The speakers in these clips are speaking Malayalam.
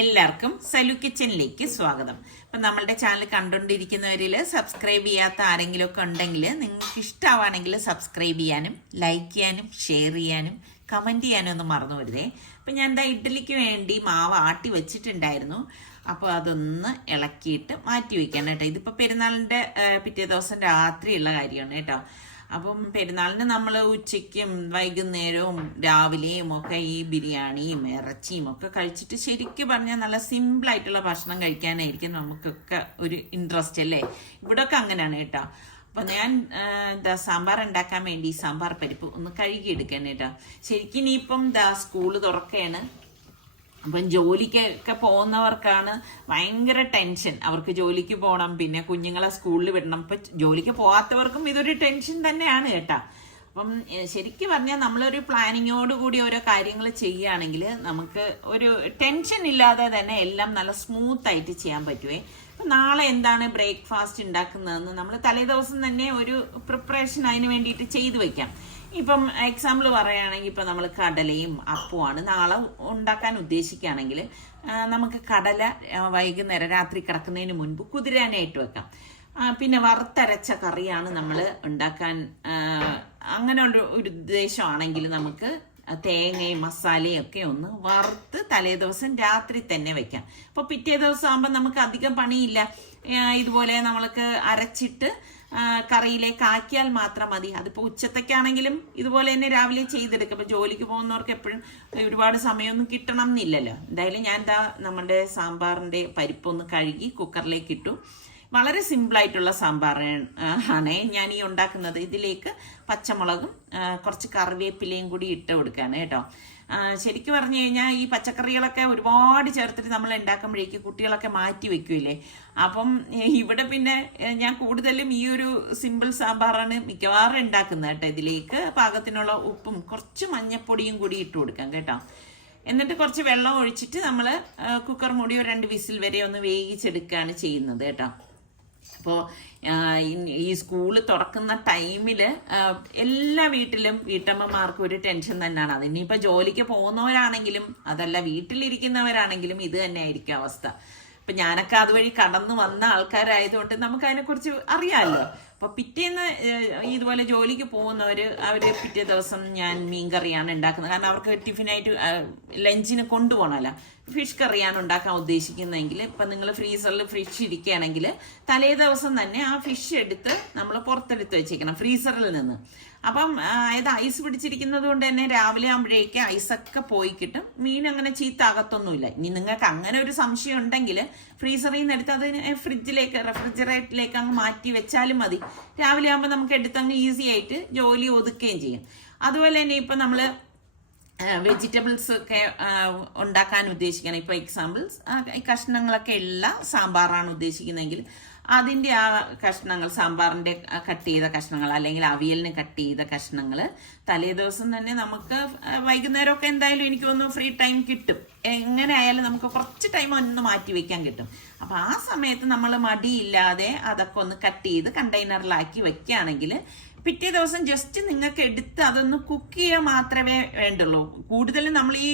എല്ലാവർക്കും സലു കിച്ചണിലേക്ക് സ്വാഗതം. അപ്പം നമ്മളുടെ ചാനൽ കണ്ടുകൊണ്ടിരിക്കുന്നവരിൽ സബ്സ്ക്രൈബ് ചെയ്യാത്ത ആരെങ്കിലും ഒക്കെ ഉണ്ടെങ്കിൽ നിങ്ങൾക്ക് ഇഷ്ടമാണെങ്കിൽ സബ്സ്ക്രൈബ് ചെയ്യാനും ലൈക്ക് ചെയ്യാനും ഷെയർ ചെയ്യാനും കമൻറ്റ് ചെയ്യാനും ഒന്നും മറന്നു വരുതേ. അപ്പം ഞാൻ എന്താ ഇഡ്ഡലിക്ക് വേണ്ടി മാവ് ആട്ടി വെച്ചിട്ടുണ്ടായിരുന്നു. അപ്പോൾ അതൊന്ന് ഇളക്കിയിട്ട് മാറ്റി വയ്ക്കണം കേട്ടോ. ഇതിപ്പോൾ പെരുന്നാളിൻ്റെ പിറ്റേ ദിവസം രാത്രിയുള്ള കാര്യമാണ് കേട്ടോ. അപ്പം പെരുന്നാളിന് നമ്മൾ ഉച്ചയ്ക്കും വൈകുന്നേരവും രാവിലെയും ഒക്കെ ഈ ബിരിയാണിയും ഇറച്ചിയും ഒക്കെ കഴിച്ചിട്ട് ശരിക്കും പറഞ്ഞാൽ നല്ല സിമ്പിളായിട്ടുള്ള ഭക്ഷണം കഴിക്കാനായിരിക്കും നമുക്കൊക്കെ ഒരു ഇൻട്രസ്റ്റ് അല്ലേ. ഇവിടെയൊക്കെ അങ്ങനെയാണ് കേട്ടോ. അപ്പം ഞാൻ സാമ്പാർ ഉണ്ടാക്കാൻ വേണ്ടി സാമ്പാർ പരിപ്പ് ഒന്ന് കഴുകിയെടുക്കാൻ കേട്ടോ. ശരിക്കും ഇനിയിപ്പം സ്കൂള് തുറക്കുകയാണ്. അപ്പം ജോലിക്കൊക്കെ പോകുന്നവർക്കാണ് ഭയങ്കര ടെൻഷൻ. അവർക്ക് ജോലിക്ക് പോകണം, പിന്നെ കുഞ്ഞുങ്ങളെ സ്കൂളിൽ വിടണം. ഇപ്പം ജോലിക്ക് പോകാത്തവർക്കും ഇതൊരു ടെൻഷൻ തന്നെയാണ് കേട്ടോ. അപ്പം ശരിക്കും പറഞ്ഞാൽ നമ്മളൊരു പ്ലാനിങ്ങോടുകൂടി ഓരോ കാര്യങ്ങൾ ചെയ്യുകയാണെങ്കിൽ നമുക്ക് ഒരു ടെൻഷൻ ഇല്ലാതെ തന്നെ എല്ലാം നല്ല സ്മൂത്തായിട്ട് ചെയ്യാൻ പറ്റുമേ. അപ്പം നാളെ എന്താണ് ബ്രേക്ക്ഫാസ്റ്റ് ഉണ്ടാക്കുന്നതെന്ന് നമ്മൾ തലേദിവസം തന്നെ ഒരു പ്രിപ്പറേഷൻ അതിന് വേണ്ടിയിട്ട് ചെയ്തു വയ്ക്കാം. ഇപ്പം എക്സാമ്പിൾ പറയുകയാണെങ്കിൽ ഇപ്പം നമ്മൾ കടലയും അപ്പവുമാണ് നാളെ ഉണ്ടാക്കാൻ ഉദ്ദേശിക്കുകയാണെങ്കിൽ നമുക്ക് കടല വൈകുന്നേരം രാത്രി കിടക്കുന്നതിന് മുൻപ് കുതിരാനായിട്ട് വെക്കാം. പിന്നെ വറുത്തരച്ച കറിയാണ് നമ്മൾ ഉണ്ടാക്കാൻ അങ്ങനെ ഒരു ഉദ്ദേശമാണെങ്കിൽ നമുക്ക് തേങ്ങയും മസാലയും ഒക്കെ ഒന്ന് വറുത്ത് തലേദിവസം രാത്രി തന്നെ വെക്കാം. അപ്പോൾ പിറ്റേ ദിവസം ആകുമ്പോൾ നമുക്ക് അധികം പണിയില്ല. ഇതുപോലെ നമ്മൾക്ക് അരച്ചിട്ട് കറിയിലേക്ക് ആക്കിയാൽ മാത്രം മതി. അതിപ്പോൾ ഉച്ചത്തേക്കാണെങ്കിലും ഇതുപോലെ തന്നെ രാവിലെ ചെയ്തെടുക്കും. അപ്പോൾ ജോലിക്ക് പോകുന്നവർക്ക് എപ്പോഴും ഒരുപാട് സമയമൊന്നും കിട്ടണം എന്നില്ലല്ലോ. എന്തായാലും ഞാൻ നമ്മുടെ സാമ്പാറിൻ്റെ പരിപ്പൊന്ന് കഴുകി കുക്കറിലേക്ക് ഇട്ടു. വളരെ സിമ്പിളായിട്ടുള്ള സാമ്പാർ ആണ് ഞാൻ ഈ ഉണ്ടാക്കുന്നത്. ഇതിലേക്ക് പച്ചമുളകും കുറച്ച് കറിവേപ്പിലയും കൂടി ഇട്ട് കൊടുക്കുകയാണ് കേട്ടോ. ശരിക്കും പറഞ്ഞു കഴിഞ്ഞാൽ ഈ പച്ചക്കറികളൊക്കെ ഒരുപാട് ചേർത്തിട്ട് നമ്മൾ ഉണ്ടാക്കുമ്പോഴേക്ക് കുട്ടികളൊക്കെ മാറ്റി വെക്കൂലേ. അപ്പം ഇവിടെ പിന്നെ ഞാൻ കൂടുതലും ഈ ഒരു സിമ്പിൾ സാമ്പാറാണ് മിക്കവാറും ഉണ്ടാക്കുന്നത് കേട്ടോ. ഇതിലേക്ക് പാകത്തിനുള്ള ഉപ്പും കുറച്ച് മഞ്ഞപ്പൊടിയും കൂടി ഇട്ട് കൊടുക്കാം കേട്ടോ. എന്നിട്ട് കുറച്ച് വെള്ളം ഒഴിച്ചിട്ട് നമ്മൾ കുക്കർ മൂടി ഒരു 2 വിസിൽ വരെ ഒന്ന് വേവിച്ചെടുക്കുകയാണ് ചെയ്യുന്നത് കേട്ടോ. അപ്പോൾ ഈ സ്കൂള് തുറക്കുന്ന ടൈമിൽ എല്ലാ വീട്ടിലും വീട്ടമ്മമാർക്കും ഒരു ടെൻഷൻ തന്നെയാണ്. അതിനിപ്പോൾ ജോലിക്ക് പോകുന്നവരാണെങ്കിലും അതല്ല വീട്ടിലിരിക്കുന്നവരാണെങ്കിലും ഇത് തന്നെ ആയിരിക്കും അവസ്ഥ. ഇപ്പം ഞാനൊക്കെ അതുവഴി കടന്നു വന്ന ആൾക്കാരായതുകൊണ്ട് നമുക്ക് അതിനെക്കുറിച്ച് അറിയാമല്ലോ. അപ്പോൾ പിറ്റേന്ന് ഇതുപോലെ ജോലിക്ക് പോകുന്നവർ പിറ്റേ ദിവസം ഞാൻ മീൻ കറിയാണ് ഉണ്ടാക്കുന്നത്. കാരണം അവർക്ക് ടിഫിനായിട്ട് ലഞ്ചിന് കൊണ്ടുപോകണമല്ലോ. ഫിഷ് കറിയാണ് ഉണ്ടാക്കാൻ ഉദ്ദേശിക്കുന്നതെങ്കിൽ ഇപ്പം നിങ്ങൾ ഫ്രീസറിൽ ഫിഷ് ഇരിക്കുകയാണെങ്കിൽ തലേ ദിവസം തന്നെ ആ ഫിഷ് എടുത്ത് നമ്മൾ പുറത്തെടുത്ത് വെച്ചേക്കണം ഫ്രീസറിൽ നിന്ന്. അപ്പം അതായത് ഐസ് പിടിച്ചിരിക്കുന്നത് കൊണ്ട് തന്നെ രാവിലെ ആകുമ്പോഴേക്ക് ഐസൊക്കെ പോയി കിട്ടും. മീൻ അങ്ങനെ ചീത്ത ആകത്തൊന്നുമില്ല. ഇനി നിങ്ങൾക്ക് അങ്ങനെ ഒരു സംശയം ഉണ്ടെങ്കിൽ ഫ്രീസറിൽ നിന്ന് എടുത്ത് അതിന് റെഫ്രിജറേറ്ററിലേക്ക് അങ്ങ് മാറ്റി വെച്ചാലും മതി. രാവിലെ ആകുമ്പോൾ നമുക്ക് എടുത്തങ്ങ് ഈസി ആയിട്ട് ജോലി ഒതുക്കുകയും ചെയ്യും. അതുപോലെ തന്നെ ഇപ്പം നമ്മൾ വെജിറ്റബിൾസ് ഒക്കെ ഉണ്ടാക്കാൻ ഉദ്ദേശിക്കണം. ഇപ്പോൾ എക്സാമ്പിൾസ് കഷ്ണങ്ങളൊക്കെ ഉള്ള സാമ്പാറാണ് ഉദ്ദേശിക്കുന്നതെങ്കിൽ അതിൻ്റെ ആ കഷ്ണങ്ങൾ, സാമ്പാറിൻ്റെ കട്ട് ചെയ്ത കഷ്ണങ്ങൾ അല്ലെങ്കിൽ അവിയലിന് കട്ട് ചെയ്ത കഷ്ണങ്ങൾ തലേ ദിവസം തന്നെ നമുക്ക് വൈകുന്നേരമൊക്കെ എന്തായാലും എനിക്ക് തോന്നുന്നു ഫ്രീ ടൈം കിട്ടും. എങ്ങനെ ആയാലും നമുക്ക് കുറച്ച് ടൈം ഒന്ന് മാറ്റി വയ്ക്കാൻ കിട്ടും. അപ്പോൾ ആ സമയത്ത് നമ്മൾ മടിയില്ലാതെ അതൊക്കെ ഒന്ന് കട്ട് ചെയ്ത് കണ്ടെയ്നറിലാക്കി വെക്കുകയാണെങ്കിൽ പിറ്റേ ദിവസം ജസ്റ്റ് നിങ്ങൾക്ക് എടുത്ത് അതൊന്ന് കുക്ക് ചെയ്യുക മാത്രമേ വേണ്ടുള്ളൂ. കൂടുതലും നമ്മൾ ഈ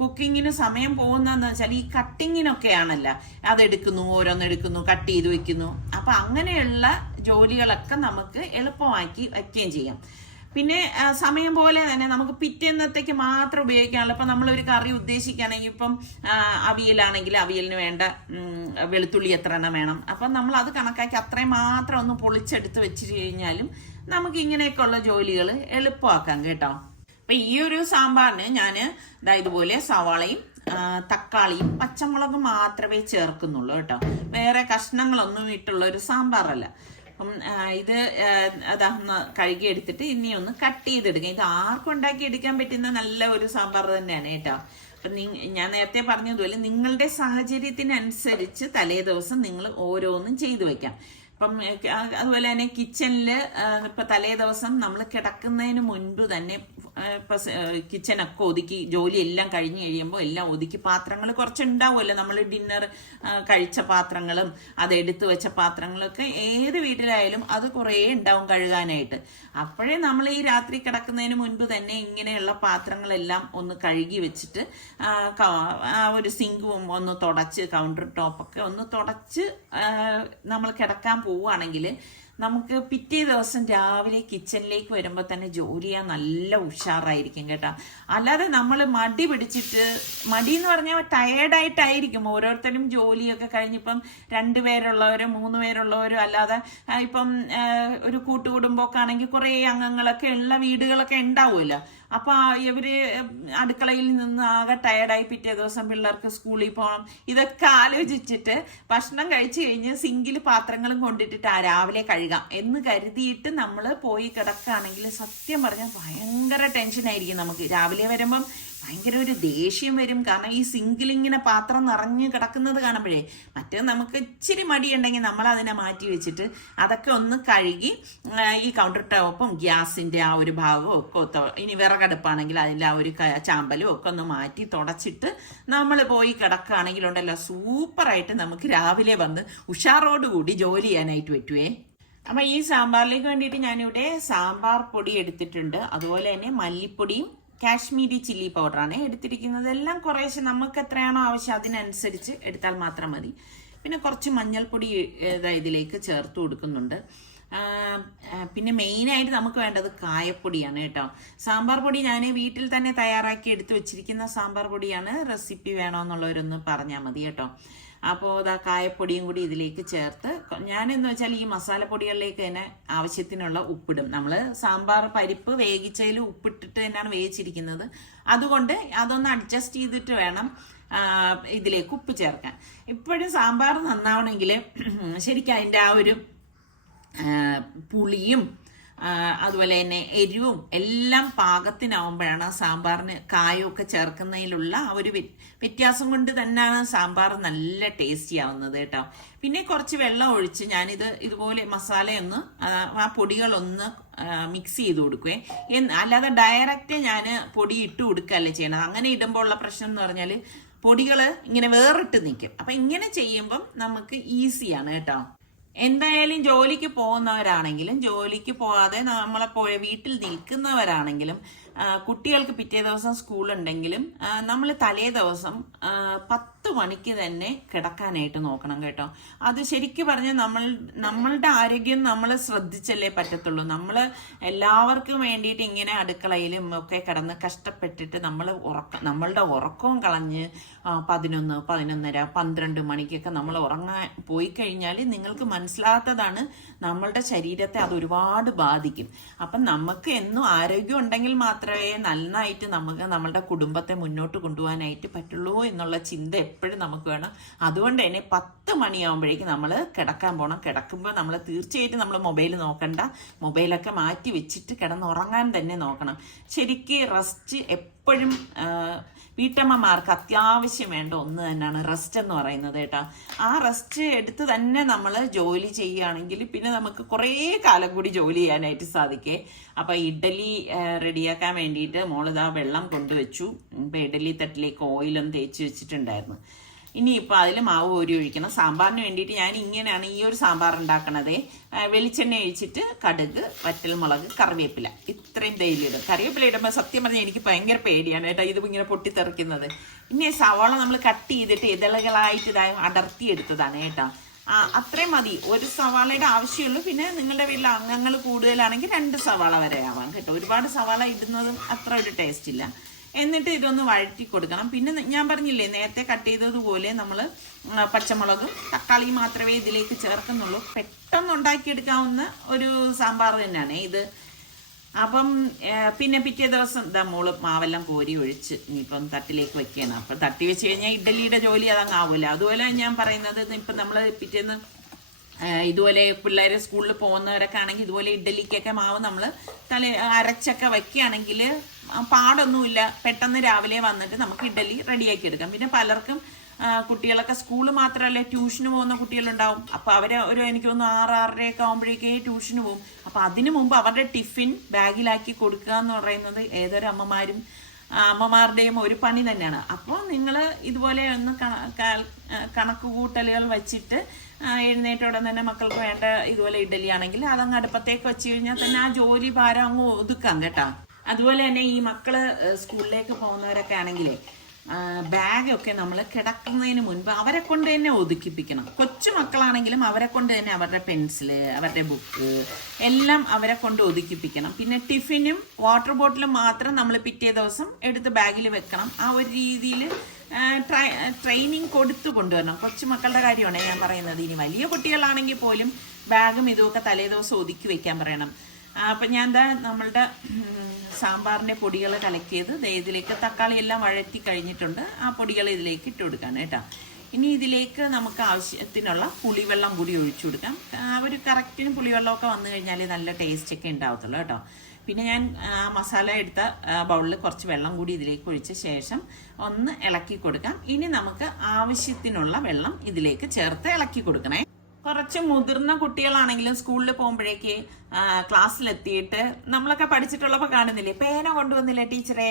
കുക്കിങ്ങിന് സമയം പോകുന്നതെന്ന് വെച്ചാൽ ഈ കട്ടിങ്ങിനൊക്കെയാണല്ലോ. അതെടുക്കുന്നു, ഓരോന്നെടുക്കുന്നു, കട്ട് ചെയ്ത് വെക്കുന്നു. അപ്പം അങ്ങനെയുള്ള ജോലികളൊക്കെ നമുക്ക് എളുപ്പമാക്കി വയ്ക്കുകയും ചെയ്യാം. പിന്നെ സമയം പോലെ തന്നെ നമുക്ക് പിറ്റേന്നത്തേക്ക് മാത്രം ഉപയോഗിക്കാനുള്ള. ഇപ്പം നമ്മളൊരു കറി ഉദ്ദേശിക്കുകയാണെങ്കിൽ ഇപ്പം അവിയലാണെങ്കിൽ അവിയലിന് വേണ്ട വെളുത്തുള്ളി എത്ര എണ്ണം വേണം, അപ്പം നമ്മൾ അത് കണക്കാക്കി അത്രയും മാത്രം ഒന്ന് പൊളിച്ചെടുത്ത് വെച്ച് കഴിഞ്ഞാലും നമുക്ക് ഇങ്ങനെയൊക്കെയുള്ള ജോലികൾ എളുപ്പമാക്കാം കേട്ടോ. അപ്പം ഈ ഒരു സാമ്പാറിന് ഞാൻ ഇതുപോലെ സവാളയും തക്കാളിയും പച്ചമുളകും മാത്രമേ ചേർക്കുന്നുള്ളൂ കേട്ടോ. വേറെ കഷ്ണങ്ങളൊന്നും ഇട്ടുള്ള ഒരു സാമ്പാറല്ല. അപ്പം ഇത് അതൊന്ന് കഴുകിയെടുത്തിട്ട് ഇനി ഒന്ന് കട്ട് ചെയ്തെടുക്കുക. ഇത് ആർക്കും ഉണ്ടാക്കിയെടുക്കാൻ പറ്റുന്ന നല്ല ഒരു സാമ്പാർ തന്നെയാണ് കേട്ടോ. അപ്പം ഞാൻ നേരത്തെ പറഞ്ഞതുപോലെ നിങ്ങളുടെ സാഹചര്യത്തിനനുസരിച്ച് തലേ ദിവസം നിങ്ങൾ ഓരോന്നും ചെയ്തു വയ്ക്കാം. അപ്പം അതുപോലെ തന്നെ കിച്ചണിൽ ഇപ്പം തലേ ദിവസം നമ്മൾ കിടക്കുന്നതിന് മുൻപ് തന്നെ ഇപ്പം കിച്ചണൊക്കെ ഒതുക്കി ജോലി എല്ലാം കഴിഞ്ഞ് കഴിയുമ്പോൾ എല്ലാം ഒതുക്കി പാത്രങ്ങൾ കുറച്ചുണ്ടാവുമല്ലോ, നമ്മൾ ഡിന്നർ കഴിച്ച പാത്രങ്ങളും അതെടുത്ത് വെച്ച പാത്രങ്ങളൊക്കെ ഏത് വീട്ടിലായാലും അത് കുറേ ഉണ്ടാവും കഴുകാനായിട്ട്. അപ്പോഴേ നമ്മൾ ഈ രാത്രി കിടക്കുന്നതിന് മുൻപ് തന്നെ ഇങ്ങനെയുള്ള പാത്രങ്ങളെല്ലാം ഒന്ന് കഴുകി വെച്ചിട്ട് ഒരു സിങ്കും ഒന്ന് തുടച്ച് കൗണ്ടർ ടോപ്പൊക്കെ ഒന്ന് തുടച്ച് നമ്മൾ കിടക്കാൻ പോവുകയാണെങ്കിൽ നമുക്ക് പിറ്റേ ദിവസം രാവിലെ കിച്ചണിലേക്ക് വരുമ്പോൾ തന്നെ ജോലി ചെയ്യാൻ നല്ല ഉഷാറായിരിക്കും കേട്ടോ. അല്ലാതെ നമ്മൾ മടി പിടിച്ചിട്ട്, മടി എന്ന് പറഞ്ഞാൽ ടയേർഡായിട്ടായിരിക്കും ഓരോരുത്തരും ജോലിയൊക്കെ കഴിഞ്ഞിപ്പം 2 പേരുള്ളവരും 3 പേരുള്ളവരും അല്ലാതെ ഇപ്പം ഒരു കൂട്ടുകുടുംബമൊക്കെ ആണെങ്കിൽ കുറേ അംഗങ്ങളൊക്കെ ഉള്ള വീടുകളൊക്കെ ഉണ്ടാവുമല്ലോ. അപ്പോൾ ഇവർ അടുക്കളയിൽ നിന്ന് ആകെ ടയർഡായി പിറ്റേ ദിവസം പിള്ളേർക്ക് സ്കൂളിൽ പോകണം. ഇതൊക്കെ ആലോചിച്ചിട്ട് ഭക്ഷണം കഴിച്ചു കഴിഞ്ഞ് സിങ്കിൽ പാത്രങ്ങളും കൊണ്ടിട്ടിട്ട് രാവിലെ കഴുകാം എന്ന് കരുതിയിട്ട് നമ്മൾ പോയി കിടക്കുകയാണെങ്കിൽ സത്യം പറഞ്ഞാൽ ഭയങ്കര ടെൻഷനായിരിക്കും നമുക്ക്. രാവിലെ വരുമ്പം ഭയങ്കര ഒരു ദേഷ്യം വരും. കാരണം ഈ സിങ്കിലിങ്ങനെ പാത്രം നിറഞ്ഞ് കിടക്കുന്നത് കാണുമ്പോഴേ മറ്റേത് നമുക്ക് ഇച്ചിരി മടിയുണ്ടെങ്കിൽ നമ്മൾ അതിനെ മാറ്റി വെച്ചിട്ട് അതൊക്കെ ഒന്ന് കഴുകി ഈ കൗണ്ടർ ടോപ്പും ഗ്യാസിൻ്റെ ആ ഒരു ഭാഗവും ഒക്കെ ഇനി വിറകടുപ്പാണെങ്കിൽ അതിൻ്റെ ആ ഒരു ചാമ്പലും ഒക്കെ ഒന്ന് മാറ്റി തുടച്ചിട്ട് നമ്മൾ പോയി കിടക്കുകയാണെങ്കിലുണ്ടല്ലോ സൂപ്പറായിട്ട് നമുക്ക് രാവിലെ വന്ന് ഉഷാറോടുകൂടി ജോലി ചെയ്യാനായിട്ട് പറ്റുവേ. അപ്പം ഈ സാമ്പാറിലേക്ക് വേണ്ടിയിട്ട് ഞാനിവിടെ സാമ്പാർ പൊടി എടുത്തിട്ടുണ്ട്. അതുപോലെ തന്നെ മല്ലിപ്പൊടിയും കാശ്മീരി ചില്ലി പൗഡറാണ് എടുത്തിരിക്കുന്നത്. എല്ലാം കുറേശ്ശെ നമുക്ക് എത്രയാണോ ആവശ്യം അതിനനുസരിച്ച് എടുത്താൽ മാത്രം മതി. പിന്നെ കുറച്ച് മഞ്ഞൾപ്പൊടി ഇതിലേക്ക് ചേർത്ത് കൊടുക്കുന്നുണ്ട്. പിന്നെ മെയിനായിട്ട് നമുക്ക് വേണ്ടത് കായപ്പൊടിയാണ് കേട്ടോ. സാമ്പാർ പൊടി ഞാൻ വീട്ടിൽ തന്നെ തയ്യാറാക്കി എടുത്ത് വെച്ചിരിക്കുന്ന സാമ്പാർ പൊടിയാണ്. റെസിപ്പി വേണമെന്നുള്ളവരൊന്ന് പറഞ്ഞാൽ മതി കേട്ടോ. അപ്പോൾ ഇതാ കായപ്പൊടിയും കൂടി ഇതിലേക്ക് ചേർത്ത് ഞാനെന്ന് വെച്ചാൽ ഈ മസാലപ്പൊടികളിലേക്ക് തന്നെ ആവശ്യത്തിനുള്ള ഉപ്പിടും. നമ്മൾ സാമ്പാർ പരിപ്പ് വേവിച്ചതിൽ ഉപ്പിട്ടിട്ട് തന്നെയാണ് വേവിച്ചിരിക്കുന്നത്. അതുകൊണ്ട് അതൊന്ന് അഡ്ജസ്റ്റ് ചെയ്തിട്ട് വേണം ഇതിലേക്ക് ഉപ്പ് ചേർക്കാൻ. ഇപ്പോഴും സാമ്പാർ നന്നാവണമെങ്കിൽ ശരിക്കും അതിൻ്റെ ആ ഒരു പുളിയും അതുപോലെ തന്നെ എരിവും എല്ലാം പാകത്തിനാവുമ്പോഴാണ് സാമ്പാറിന് കായൊക്കെ ചേർക്കുന്നതിലുള്ള ആ ഒരു വ്യത്യാസം കൊണ്ട് തന്നെയാണ് സാമ്പാർ നല്ല ടേസ്റ്റി ആവുന്നത് കേട്ടോ. പിന്നെ കുറച്ച് വെള്ളം ഒഴിച്ച് ഞാനിത് ഇതുപോലെ മസാലയൊന്ന് ആ പൊടികളൊന്ന് മിക്സ് ചെയ്ത് കൊടുക്കുവേ. അല്ലാതെ ഡയറക്റ്റ് ഞാൻ പൊടി ഇട്ട് കൊടുക്കുകയല്ലേ ചെയ്യണത്. അങ്ങനെ ഇടുമ്പോൾ ഉള്ള പ്രശ്നം എന്ന് പറഞ്ഞാൽ പൊടികൾ ഇങ്ങനെ വേറിട്ട് നിൽക്കും. അപ്പം ഇങ്ങനെ ചെയ്യുമ്പം നമുക്ക് ഈസിയാണ് കേട്ടോ. എന്തായാലും ജോലിക്ക് പോകുന്നവരാണെങ്കിലും ജോലിക്ക് പോകാതെ നമ്മളെ വീട്ടിൽ നിൽക്കുന്നവരാണെങ്കിലും കുട്ടികൾക്ക് പിറ്റേ ദിവസം സ്കൂളുണ്ടെങ്കിലും നമ്മൾ തലേ ദിവസം 10 മണിക്ക് തന്നെ കിടക്കാനായിട്ട് നോക്കണം കേട്ടോ. അത് ശരിക്കും പറഞ്ഞാൽ നമ്മളുടെ ആരോഗ്യം നമ്മൾ ശ്രദ്ധിച്ചല്ലേ പറ്റത്തുള്ളൂ. നമ്മൾ എല്ലാവർക്കും വേണ്ടിയിട്ട് ഇങ്ങനെ അടുക്കളയിലും ഒക്കെ കിടന്ന് കഷ്ടപ്പെട്ടിട്ട് നമ്മളുടെ ഉറക്കവും കളഞ്ഞ് 11, 11:30, 12 മണിക്കൊക്കെ നമ്മൾ ഉറങ്ങാൻ പോയി കഴിഞ്ഞാൽ നിങ്ങൾക്ക് മനസ്സിലാത്തതാണ് നമ്മളുടെ ശരീരത്തെ അത് ഒരുപാട് ബാധിക്കും. അപ്പം നമുക്ക് എന്നും ആരോഗ്യം ഉണ്ടെങ്കിൽ മാത്രമേ നന്നായിട്ട് നമുക്ക് നമ്മളുടെ കുടുംബത്തെ മുന്നോട്ട് കൊണ്ടുപോകാനായിട്ട് പറ്റുള്ളൂ എന്നുള്ള ചിന്ത എപ്പോഴും നമുക്ക് വേണം. അതുകൊണ്ട് തന്നെ 10 മണിയാകുമ്പോഴേക്കും നമ്മൾ കിടക്കാൻ പോകണം. കിടക്കുമ്പോൾ നമ്മൾ തീർച്ചയായിട്ടും നമ്മൾ മൊബൈൽ നോക്കണ്ട. മൊബൈലൊക്കെ മാറ്റി വെച്ചിട്ട് കിടന്നുറങ്ങാൻ തന്നെ നോക്കണം. ശരിക്ക് റെസ്റ്റ് എപ്പോഴും വീട്ടമ്മമാർക്ക് അത്യാവശ്യം വേണ്ട ഒന്ന് തന്നെയാണ് റെസ്റ്റ് എന്ന് പറയുന്നത് കേട്ടോ. ആ റെസ്റ്റ് എടുത്ത് തന്നെ നമ്മൾ ജോലി ചെയ്യുകയാണെങ്കിൽ പിന്നെ നമുക്ക് കുറേ കാലം കൂടി ജോലി ചെയ്യാനായിട്ട് സാധിക്കേ. അപ്പം ഇഡ്ഡലി റെഡിയാക്കാൻ വേണ്ടിയിട്ട് മോളിതാ വെള്ളം കൊണ്ടുവച്ചു. ഇപ്പം ഇഡ്ഡലി തട്ടിലേക്ക് ഓയിലും തേച്ച് വെച്ചിട്ടുണ്ടായിരുന്നു. ഇനിയിപ്പോൾ അതിൽ മാവ് കോരി ഒഴിക്കണം. സാമ്പാറിന് വേണ്ടിയിട്ട് ഞാൻ ഇങ്ങനെയാണ് ഈ ഒരു സാമ്പാർ ഉണ്ടാക്കണത്. വെളിച്ചെണ്ണ ഒഴിച്ചിട്ട് കടുക്, വറ്റൽമുളക്, കറിവേപ്പില ഇത്രയും തേയിലിടും. കറിവേപ്പില ഇടുമ്പോൾ സത്യം പറഞ്ഞാൽ എനിക്ക് ഭയങ്കര പേടിയാണ് കേട്ടോ ഇത് ഇങ്ങനെ പൊട്ടിത്തെറിക്കുന്നത്. പിന്നെ സവാള നമ്മൾ കട്ട് ചെയ്തിട്ട് ഇതളുകളായിട്ട് ഇതായി അടർത്തിയെടുത്തതാണ് കേട്ടോ. അത്രയും മതി. ഒരു സവാളയുടെ ആവശ്യമുള്ളൂ. പിന്നെ നിങ്ങളുടെ വീട്ടിൽ അംഗങ്ങൾ കൂടുതലാണെങ്കിൽ 2 സവാള വരെ ആവാം കേട്ടോ. ഒരുപാട് സവാള ഇടുന്നതും അത്ര ഒരു ടേസ്റ്റ് ഇല്ല. എന്നിട്ട് ഇതൊന്ന് വഴറ്റി കൊടുക്കണം. പിന്നെ ഞാൻ പറഞ്ഞില്ലേ നേരത്തെ കട്ട് ചെയ്തതുപോലെ നമ്മൾ പച്ചമുളകും തക്കാളിയും മാത്രമേ ഇതിലേക്ക് ചേർക്കുന്നുള്ളൂ. പെട്ടെന്ന് ഉണ്ടാക്കിയെടുക്കാവുന്ന ഒരു സാമ്പാർ തന്നെയാണ് ഇത്. അപ്പം പിന്നെ പിറ്റേ ദിവസം ഇതാ മോള് മാവെല്ലാം കോരി ഒഴിച്ച് ഇനിയിപ്പം തട്ടിലേക്ക് വെക്കുകയാണ്. അപ്പം തട്ടി വെച്ച് കഴിഞ്ഞാൽ ഇഡ്ഡലിയുടെ ജോലി അതങ്ങ് ആവില്ല. അതുപോലെ ഞാൻ പറയുന്നത് ഇപ്പം നമ്മൾ പിറ്റേന്ന് ഇതുപോലെ പിള്ളേർ സ്കൂളിൽ പോകുന്നവരൊക്കെ ആണെങ്കിൽ ഇതുപോലെ ഇഡ്ഡലിക്കൊക്കെ മാവ് നമ്മൾ അരച്ചൊക്കെ വയ്ക്കുകയാണെങ്കിൽ പാടൊന്നുമില്ല, പെട്ടെന്ന് രാവിലെ വന്നിട്ട് നമുക്ക് ഇഡ്ഡലി റെഡിയാക്കി എടുക്കാം. പിന്നെ പലർക്കും കുട്ടികളൊക്കെ സ്കൂള് മാത്രമല്ല ട്യൂഷന് പോകുന്ന കുട്ടികളുണ്ടാവും. അപ്പോൾ അവരെ എനിക്ക് തോന്നുന്നു 6-6:30 ആകുമ്പോഴേക്കേ ട്യൂഷന് പോകും. അപ്പോൾ അതിനു മുമ്പ് അവരുടെ ടിഫിൻ ബാഗിലാക്കി കൊടുക്കുക എന്ന് പറയുന്നത് ഏതൊരു അമ്മമാരുടെയും ഒരു പണി തന്നെയാണ്. അപ്പോൾ നിങ്ങൾ ഇതുപോലെ ഒന്ന് കണക്ക് കൂട്ടലുകൾ വെച്ചിട്ട് എഴുന്നേറ്റോടെ തന്നെ മക്കൾക്ക് വേണ്ട ഇതുപോലെ ഇഡ്ഡലി ആണെങ്കിൽ അതങ്ങ് അടുപ്പത്തേക്ക് വെച്ച് കഴിഞ്ഞാൽ തന്നെ ആ ജോലി ഭാരം അങ്ങ് ഒതുക്കാം കേട്ടോ. അതുപോലെ തന്നെ ഈ മക്കള് സ്കൂളിലേക്ക് പോകുന്നവരൊക്കെ ആണെങ്കിലേ ബാഗൊക്കെ നമ്മൾ കിടക്കുന്നതിന് മുൻപ് അവരെ കൊണ്ട് തന്നെ ഒതുക്കിപ്പിക്കണം. കൊച്ചു മക്കളാണെങ്കിലും അവരെ കൊണ്ട് തന്നെ അവരുടെ പെൻസില്, അവരുടെ ബുക്ക് എല്ലാം അവരെ കൊണ്ട് ഒതുക്കിപ്പിക്കണം. പിന്നെ ടിഫിനും വാട്ടർ ബോട്ടിലും മാത്രം നമ്മൾ പിറ്റേ ദിവസം എടുത്ത് ബാഗിൽ വെക്കണം. ആ ഒരു രീതിയിൽ ട്രെയിനിങ് കൊടുത്തു കൊണ്ടുവരണം. കൊച്ചു മക്കളുടെ കാര്യമാണ് ഞാൻ പറയുന്നത്. ഇനി വലിയ കുട്ടികളാണെങ്കിൽ പോലും ബാഗും ഇതുമൊക്കെ തലേ ദിവസം ഒതുക്കി വെക്കാൻ പറയണം. അപ്പം ഞാൻ നമ്മളുടെ സാമ്പാറിൻ്റെ പൊടികൾ കലക്കിയത് ഇതിലേക്ക് തക്കാളി എല്ലാം വഴറ്റി കഴിഞ്ഞിട്ടുണ്ട്. ആ പൊടികൾ ഇതിലേക്ക് ഇട്ട് കൊടുക്കാം കേട്ടോ. ഇനി ഇതിലേക്ക് നമുക്ക് ആവശ്യത്തിനുള്ള പുളിവെള്ളം കൂടി ഒഴിച്ചു കൊടുക്കാം. ഒരു കറക്റ്റിന് പുളിവെള്ളമൊക്കെ വന്നു കഴിഞ്ഞാൽ നല്ല ടേസ്റ്റൊക്കെ ഉണ്ടാവത്തുള്ളൂ കേട്ടോ. പിന്നെ ഞാൻ മസാല എടുത്ത ബൗളിൽ കുറച്ച് വെള്ളം കൂടി ഇതിലേക്ക് ഒഴിച്ച ശേഷം ഒന്ന് ഇളക്കി കൊടുക്കാം. ഇനി നമുക്ക് ആവശ്യത്തിനുള്ള വെള്ളം ഇതിലേക്ക് ചേർത്ത് ഇളക്കി കൊടുക്കണേ. കുറച്ച് മുതിർന്ന കുട്ടികളാണെങ്കിലും സ്കൂളിൽ പോകുമ്പോഴേക്ക് ക്ലാസ്സിലെത്തിയിട്ട് നമ്മളൊക്കെ പഠിച്ചിട്ടുള്ളപ്പോൾ കാണുന്നില്ലേ, പേന കൊണ്ടുവന്നില്ല ടീച്ചറെ,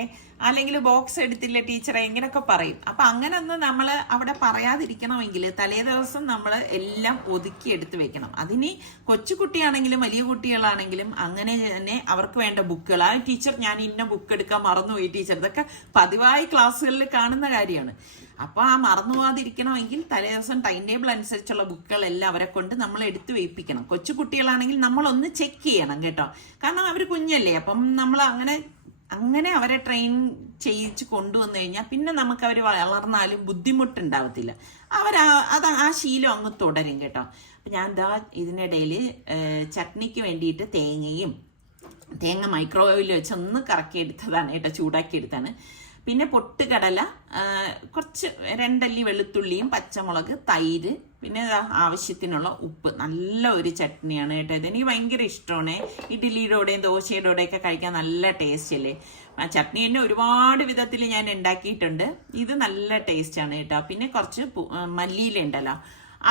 അല്ലെങ്കിൽ ബോക്സ് എടുത്തില്ല ടീച്ചറെ, ഇങ്ങനെയൊക്കെ പറയും. അപ്പം അങ്ങനെ ഒന്നും നമ്മൾ അവിടെ പറയാതിരിക്കണമെങ്കിൽ തലേ ദിവസം നമ്മൾ എല്ലാം ഒതുക്കി എടുത്ത് വെക്കണം. അതിന് കൊച്ചുകുട്ടിയാണെങ്കിലും വലിയ കുട്ടികളാണെങ്കിലും അങ്ങനെ തന്നെ അവർക്ക് വേണ്ട ബുക്കുകൾ, ആ ടീച്ചർ ഞാൻ ഇന്ന ബുക്ക് എടുക്കാൻ മറന്നുപോയി ടീച്ചർ, ഇതൊക്കെ പതിവായി ക്ലാസ്സുകളിൽ കാണുന്ന കാര്യമാണ്. അപ്പോൾ ആ മറന്നു പോകാതിരിക്കണമെങ്കിൽ തലേ ദിവസം ടൈം ടേബിൾ അനുസരിച്ചുള്ള ബുക്കുകളെല്ലാം അവരെ കൊണ്ട് നമ്മൾ എടുത്തു വെയിപ്പിക്കണം. കൊച്ചു കുട്ടികളാണെങ്കിൽ നമ്മളൊന്ന് ചെക്ക് ചെയ്യണം കേട്ടോ. കാരണം അവർ കുഞ്ഞല്ലേ, അപ്പം നമ്മൾ അങ്ങനെ അവരെ ട്രെയിൻ ചെയ്യിച്ച് കൊണ്ടുവന്നു കഴിഞ്ഞാൽ പിന്നെ നമുക്ക് അവർ വളർന്നാലും ബുദ്ധിമുട്ടുണ്ടാവത്തില്ല. ആ ശീലം അങ്ങ് തുടരും കേട്ടോ. അപ്പം ഞാൻ ഇതിനിടയിൽ ചട്നിക്ക് വേണ്ടിയിട്ട് തേങ്ങ മൈക്രോവേവിൽ വെച്ച് ഒന്ന് കറക്കി എടുത്തതാണ് കേട്ടോ, ചൂടാക്കി എടുത്താണ്. പിന്നെ പൊട്ടുകടല, കുറച്ച് 2 അല്ലി വെളുത്തുള്ളിയും പച്ചമുളക്, തൈര്, പിന്നെ ആവശ്യത്തിനുള്ള ഉപ്പ്. നല്ല ഒരു ചട്നിയാണ് കേട്ടോ. ഇതെനിക്ക് ഭയങ്കര ഇഷ്ടമാണ്. ഇഡ്ഡലിയുടെ കൂടെയും ദോശയുടെ കൂടെയൊക്കെ കഴിക്കാൻ നല്ല ടേസ്റ്റ് അല്ലേ. ആ ചട്നി തന്നെ ഒരുപാട് വിധത്തിൽ ഞാൻ ഉണ്ടാക്കിയിട്ടുണ്ട്. ഇത് നല്ല ടേസ്റ്റാണ് കേട്ടോ. പിന്നെ കുറച്ച് മല്ലിയില ഉണ്ടല്ലോ,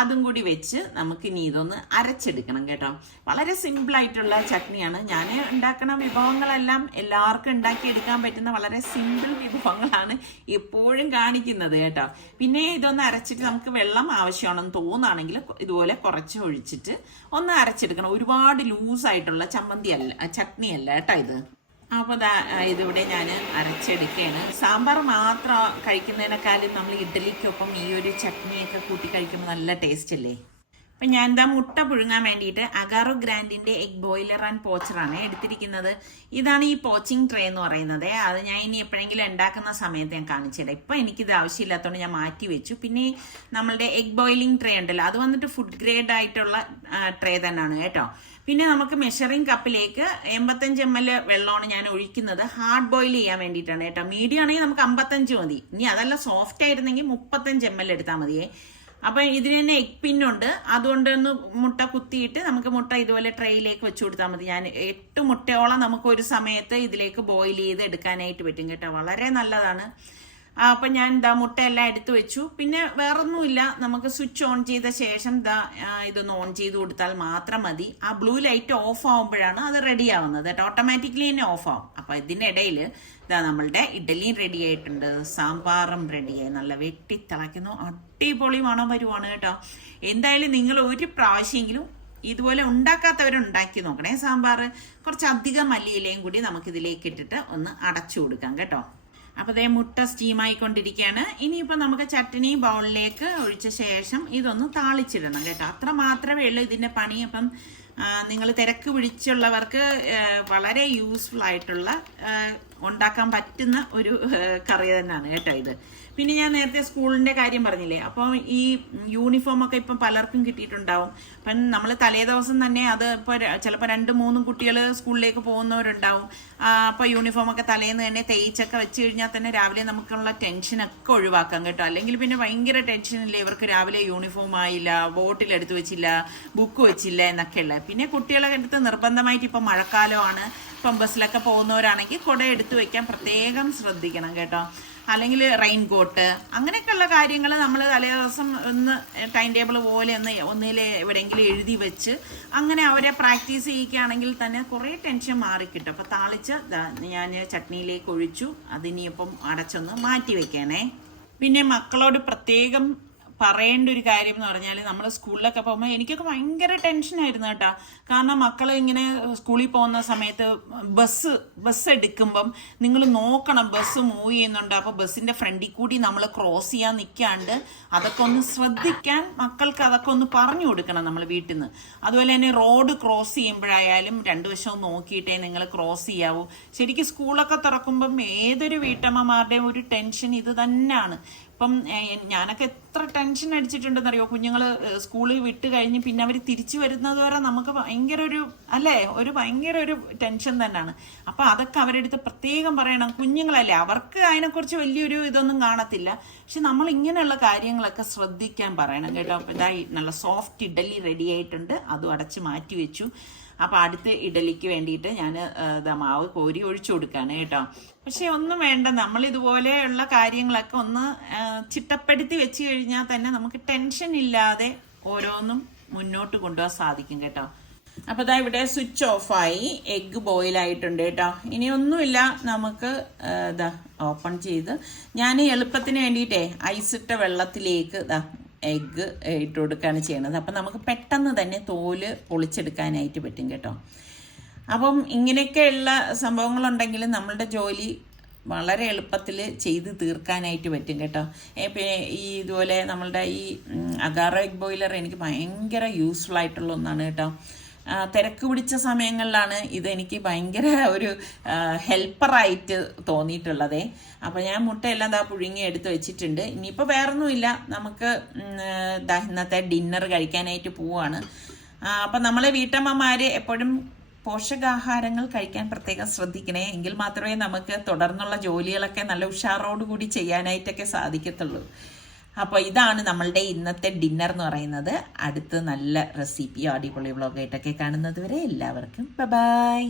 അതും കൂടി വെച്ച് നമുക്ക് ഇനി ഇതൊന്ന് അരച്ചെടുക്കണം കേട്ടോ. വളരെ സിമ്പിളായിട്ടുള്ള ചട്നിയാണ്. ഞാൻ ഉണ്ടാക്കുന്ന വിഭവങ്ങളെല്ലാം എല്ലാവർക്കും ഉണ്ടാക്കിയെടുക്കാൻ പറ്റുന്ന വളരെ സിമ്പിൾ വിഭവങ്ങളാണ് എപ്പോഴും കാണിക്കുന്നത് കേട്ടോ. പിന്നെ ഇതൊന്ന് അരച്ചിട്ട് നമുക്ക് വെള്ളം ആവശ്യമാണെന്ന് തോന്നുകയാണെങ്കിൽ ഇതുപോലെ കുറച്ച് ഒഴിച്ചിട്ട് ഒന്ന് അരച്ചെടുക്കണം. ഒരുപാട് ലൂസായിട്ടുള്ള ചട്നിയല്ല കേട്ടോ ഇത്. അപ്പോൾ ഇതിവിടെ ഞാൻ അരച്ചെടുക്കുകയാണ്. സാമ്പാർ മാത്രം കഴിക്കുന്നതിനേക്കാളും നമ്മൾ ഇഡ്ഡലിക്കൊപ്പം ഈ ഒരു ചട്നിയൊക്കെ കൂട്ടി കഴിക്കുമ്പോൾ നല്ല ടേസ്റ്റ് അല്ലേ. അപ്പം ഞാൻ മുട്ട പുഴുങ്ങാൻ വേണ്ടിയിട്ട് അഗാറോ ഗ്രാൻഡിൻ്റെ എഗ് ബോയിലർ ആൻഡ് പോച്ചറാണ് എടുത്തിരിക്കുന്നത്. ഇതാണ് ഈ പോച്ചിങ് ട്രേ എന്ന് പറയുന്നത്. അത് ഞാൻ ഇനി എപ്പോഴെങ്കിലും ഉണ്ടാക്കുന്ന സമയത്ത് ഞാൻ കാണിച്ചുതരാം. ഇപ്പം എനിക്കിത് ആവശ്യമില്ലാത്തതുകൊണ്ട് ഞാൻ മാറ്റി വെച്ചു. പിന്നെ നമ്മളുടെ എഗ് ബോയിലിംഗ് ട്രേ ഉണ്ടല്ലോ, അത് വന്നിട്ട് ഫുഡ് ഗ്രേഡ് ആയിട്ടുള്ള ട്രേ തന്നെയാണ് കേട്ടോ. പിന്നെ നമുക്ക് മെഷറിംഗ് കപ്പിലേക്ക് 85 ml വെള്ളമാണ് ഞാൻ ഒഴിക്കുന്നത്. ഹാർഡ് ബോയിൽ ചെയ്യാൻ വേണ്ടിയിട്ടാണ് കേട്ടോ. മീഡിയം ആണെങ്കിൽ നമുക്ക് 55 മതി. ഇനി അതല്ല സോഫ്റ്റ് ആയിരുന്നെങ്കിൽ 35 ml എടുത്താൽ മതിയേ. അപ്പം ഇതിന് തന്നെ എഗ് പിന്നുണ്ട്, അതുകൊണ്ടൊന്ന് മുട്ട കുത്തിയിട്ട് നമുക്ക് മുട്ട ഇതുപോലെ ട്രേയിലേക്ക് വെച്ച് കൊടുത്താൽ മതി. ഞാൻ 8 മുട്ടയോളം നമുക്ക് ഒരു സമയത്ത് ഇതിലേക്ക് ബോയിൽ ചെയ്ത് എടുക്കാനായിട്ട് പറ്റും കേട്ടോ. വളരെ നല്ലതാണ്. അപ്പം ഞാൻ മുട്ടയെല്ലാം എടുത്തു വെച്ചു. പിന്നെ വേറൊന്നുമില്ല, നമുക്ക് സ്വിച്ച് ഓൺ ചെയ്ത ശേഷം ഇതൊന്ന് ഓൺ ചെയ്ത് കൊടുത്താൽ മാത്രം മതി. ആ ബ്ലൂ ലൈറ്റ് ഓഫ് ആവുമ്പോഴാണ് അത് റെഡി ആവുന്നത് കേട്ടോ. ഓട്ടോമാറ്റിക്കലി തന്നെ ഓഫ് ആവും. അപ്പം ഇതിൻ്റെ ഇടയിൽ നമ്മളുടെ ഇഡ്ഡലിയും റെഡി ആയിട്ടുണ്ട്, സാമ്പാറും റെഡിയായി, നല്ല വെട്ടിത്തിളയ്ക്കുന്നു, അടിപൊളി മണം വരുവാണ് കേട്ടോ. എന്തായാലും നിങ്ങൾ ഒരു പ്രാവശ്യമെങ്കിലും ഇതുപോലെ ഉണ്ടാക്കാത്തവരുണ്ടാക്കി നോക്കണേ. സാമ്പാർ കുറച്ചധികം മല്ലിയിലയും കൂടി നമുക്കിതിലേക്ക് ഇട്ടിട്ട് ഒന്ന് അടച്ചു കൊടുക്കാം കേട്ടോ. അപ്പോൾ മുട്ട സ്റ്റീമായിക്കൊണ്ടിരിക്കുകയാണ്. ഇനിയിപ്പോൾ നമുക്ക് ചട്നി ബൗളിലേക്ക് ഒഴിച്ച ശേഷം ഇതൊന്ന് താളിച്ചിടണം കേട്ടോ. അത്ര മാത്രമേ ഉള്ളൂ ഇതിൻ്റെ പണി. അപ്പം നിങ്ങൾ തിരക്ക് പിടിച്ചുള്ളവർക്ക് വളരെ യൂസ്ഫുൾ ആയിട്ടുള്ള ഉണ്ടാക്കാൻ പറ്റുന്ന ഒരു കറി തന്നെയാണ് കേട്ടോ ഇത്. പിന്നെ ഞാൻ നേരത്തെ സ്കൂളിൻ്റെ കാര്യം പറഞ്ഞില്ലേ, അപ്പോൾ ഈ യൂണിഫോമൊക്കെ ഇപ്പം പലർക്കും കിട്ടിയിട്ടുണ്ടാവും. അപ്പം നമ്മൾ തലേ ദിവസം തന്നെ അത് ഇപ്പോൾ ചിലപ്പോൾ 2-3 കുട്ടികൾ സ്കൂളിലേക്ക് പോകുന്നവരുണ്ടാവും. അപ്പോൾ യൂണിഫോമൊക്കെ തലേന്ന് തന്നെ തേച്ചൊക്കെ വെച്ച് കഴിഞ്ഞാൽ തന്നെ രാവിലെ നമുക്കുള്ള ടെൻഷനൊക്കെ ഒഴിവാക്കാം കേട്ടോ. അല്ലെങ്കിൽ പിന്നെ ഭയങ്കര ടെൻഷനില്ലേ, ഇവർക്ക് രാവിലെ യൂണിഫോം ആയില്ല, ബോട്ടിലെടുത്ത് വെച്ചില്ല, ബുക്ക് വെച്ചില്ല എന്നൊക്കെയുള്ള. പിന്നെ കുട്ടികളെ അടുത്ത് നിർബന്ധമായിട്ട് ഇപ്പം മഴക്കാലമാണ്, ഇപ്പം ബസ്സിലൊക്കെ പോകുന്നവരാണെങ്കിൽ കുട എടുത്ത് വെക്കാൻ പ്രത്യേകം ശ്രദ്ധിക്കണം കേട്ടോ. അല്ലെങ്കിൽ റെയിൻ കോട്ട് അങ്ങനെയൊക്കെയുള്ള കാര്യങ്ങൾ നമ്മൾ തലേ ദിവസം ഒന്ന് ടൈം ടേബിൾ പോലെ ഒന്നിൽ എവിടെയെങ്കിലും എഴുതി വെച്ച് അങ്ങനെ അവരെ പ്രാക്ടീസ് ചെയ്യിക്കുകയാണെങ്കിൽ തന്നെ കുറേ ടെൻഷൻ മാറിക്കിട്ടും. അപ്പോൾ താളിച്ച് ഞാൻ ചട്നിയിലേക്ക് ഒഴിച്ചു, അതിനിപ്പം അടച്ചൊന്ന് മാറ്റി വെക്കണേ. പിന്നെ മക്കളോട് പ്രത്യേകം പറയേണ്ട ഒരു കാര്യം എന്ന് പറഞ്ഞാൽ, നമ്മൾ സ്കൂളിലൊക്കെ പോകുമ്പോൾ എനിക്കൊക്കെ ഭയങ്കര ടെൻഷനായിരുന്നു കേട്ടോ. കാരണം മക്കൾ ഇങ്ങനെ സ്കൂളിൽ പോകുന്ന സമയത്ത് ബസ് എടുക്കുമ്പം നിങ്ങൾ നോക്കണം ബസ് മൂവ് ചെയ്യുന്നുണ്ട്. അപ്പോൾ ബസ്സിൻ്റെ ഫ്രണ്ടിൽ കൂടി നമ്മൾ ക്രോസ് ചെയ്യാൻ നിൽക്കാണ്ട് അതൊക്കെ ഒന്ന് ശ്രദ്ധിക്കാൻ മക്കൾക്ക് അതൊക്കെ ഒന്ന് പറഞ്ഞു കൊടുക്കണം നമ്മൾ വീട്ടിൽ നിന്ന്. അതുപോലെ തന്നെ റോഡ് ക്രോസ് ചെയ്യുമ്പോഴായാലും രണ്ടു വശവും നോക്കിയിട്ടേ നിങ്ങൾ ക്രോസ് ചെയ്യാവൂ. ശരിക്കും സ്കൂളൊക്കെ തുറക്കുമ്പം ഏതൊരു വീട്ടമ്മമാരുടെയും ഒരു ടെൻഷൻ ഇത് തന്നെയാണ്. ഇപ്പം ഞാനൊക്കെ എത്ര ടെൻഷൻ അടിച്ചിട്ടുണ്ടെന്നറിയോ, കുഞ്ഞുങ്ങൾ സ്കൂളിൽ വിട്ട് കഴിഞ്ഞ് പിന്നെ അവർ തിരിച്ചു വരുന്നത് വരെ നമുക്ക് ഭയങ്കര ഒരു ടെൻഷൻ തന്നെയാണ്. അപ്പം അതൊക്കെ അവരുടെ അടുത്ത് പ്രത്യേകം പറയണം. കുഞ്ഞുങ്ങളല്ലേ, അവർക്ക് അതിനെക്കുറിച്ച് വലിയൊരു ഇതൊന്നും കാണത്തില്ല, പക്ഷെ നമ്മൾ ഇങ്ങനെയുള്ള കാര്യങ്ങളൊക്കെ ശ്രദ്ധിക്കാൻ പറയണം കേട്ടോ. അപ്പം ഇതായി നല്ല സോഫ്റ്റ് ഇഡലി റെഡി ആയിട്ടുണ്ട്, അതും അടച്ച് മാറ്റി വെച്ചു. അപ്പം അടുത്ത ഇഡലിക്ക് വേണ്ടിയിട്ട് ഞാൻ മാവ് കോരി ഒഴിച്ചു കൊടുക്കുകയാണ് കേട്ടോ. പക്ഷെ ഒന്നും വേണ്ട, നമ്മൾ ഇതുപോലെയുള്ള കാര്യങ്ങളൊക്കെ ഒന്ന് ചിട്ടപ്പെടുത്തി വെച്ച് കഴിഞ്ഞാൽ തന്നെ നമുക്ക് ടെൻഷൻ ഇല്ലാതെ ഓരോന്നും മുന്നോട്ട് കൊണ്ടുപോകാൻ സാധിക്കും കേട്ടോ. അപ്പോൾ ഇതാ ഇവിടെ സ്വിച്ച് ഓഫായി, എഗ്ഗ് ബോയിൽ ആയിട്ടുണ്ട് കേട്ടോ. ഇനി ഒന്നുമില്ല, നമുക്ക് ഇതാ ഓപ്പൺ ചെയ്ത് ഞാൻ എളുപ്പത്തിന് വേണ്ടിയിട്ടേ ഐസിട്ട വെള്ളത്തിലേക്ക് എഗ്ഗ് ഇട്ട് കൊടുക്കുകയാണ് ചെയ്യണത്. അപ്പം നമുക്ക് പെട്ടെന്ന് തന്നെ തോല് പൊളിച്ചെടുക്കാനായിട്ട് പറ്റും കേട്ടോ. അപ്പം ഇങ്ങനെയൊക്കെയുള്ള സംഭവങ്ങളുണ്ടെങ്കിൽ നമ്മളുടെ ജോലി വളരെ എളുപ്പത്തിൽ ചെയ്ത് തീർക്കാനായിട്ട് പറ്റും കേട്ടോ. പിന്നെ ഇതുപോലെ നമ്മളുടെ ഈ അഗാറോ എഗ് ബോയിലർ എനിക്ക് ഭയങ്കര യൂസ്ഫുൾ ആയിട്ടുള്ള ഒന്നാണ് കേട്ടോ. തിരക്ക് പിടിച്ച സമയങ്ങളിലാണ് ഇതെനിക്ക് ഭയങ്കര ഒരു ഹെൽപ്പറായിട്ട് തോന്നിയിട്ടുള്ളതേ. അപ്പോൾ ഞാൻ മുട്ടയെല്ലാം പുഴുങ്ങി എടുത്ത് വെച്ചിട്ടുണ്ട്. ഇനിയിപ്പോൾ വേറൊന്നുമില്ല, നമുക്ക് ഇന്നത്തെ ഡിന്നർ കഴിക്കാനായിട്ട് പോവാണ്. അപ്പം നമ്മളെ വീട്ടമ്മമാർ എപ്പോഴും പോഷകാഹാരങ്ങൾ കഴിക്കാൻ പ്രത്യേകം ശ്രദ്ധിക്കണേ, എങ്കിൽ മാത്രമേ നമുക്ക് തുടർന്നുള്ള ജോലികളൊക്കെ നല്ല ഉഷാറോടുകൂടി ചെയ്യാനായിട്ടൊക്കെ സാധിക്കത്തുള്ളൂ. അപ്പോൾ ഇതാണ് നമ്മളുടെ ഇന്നത്തെ ഡിന്നർ എന്ന് പറയുന്നത്. അടുത്ത് നല്ല റെസിപ്പിയോ അടിപൊളി വ്ളോഗായിട്ടൊക്കെ കാണുന്നത് വരെ എല്ലാവർക്കും ബൈ.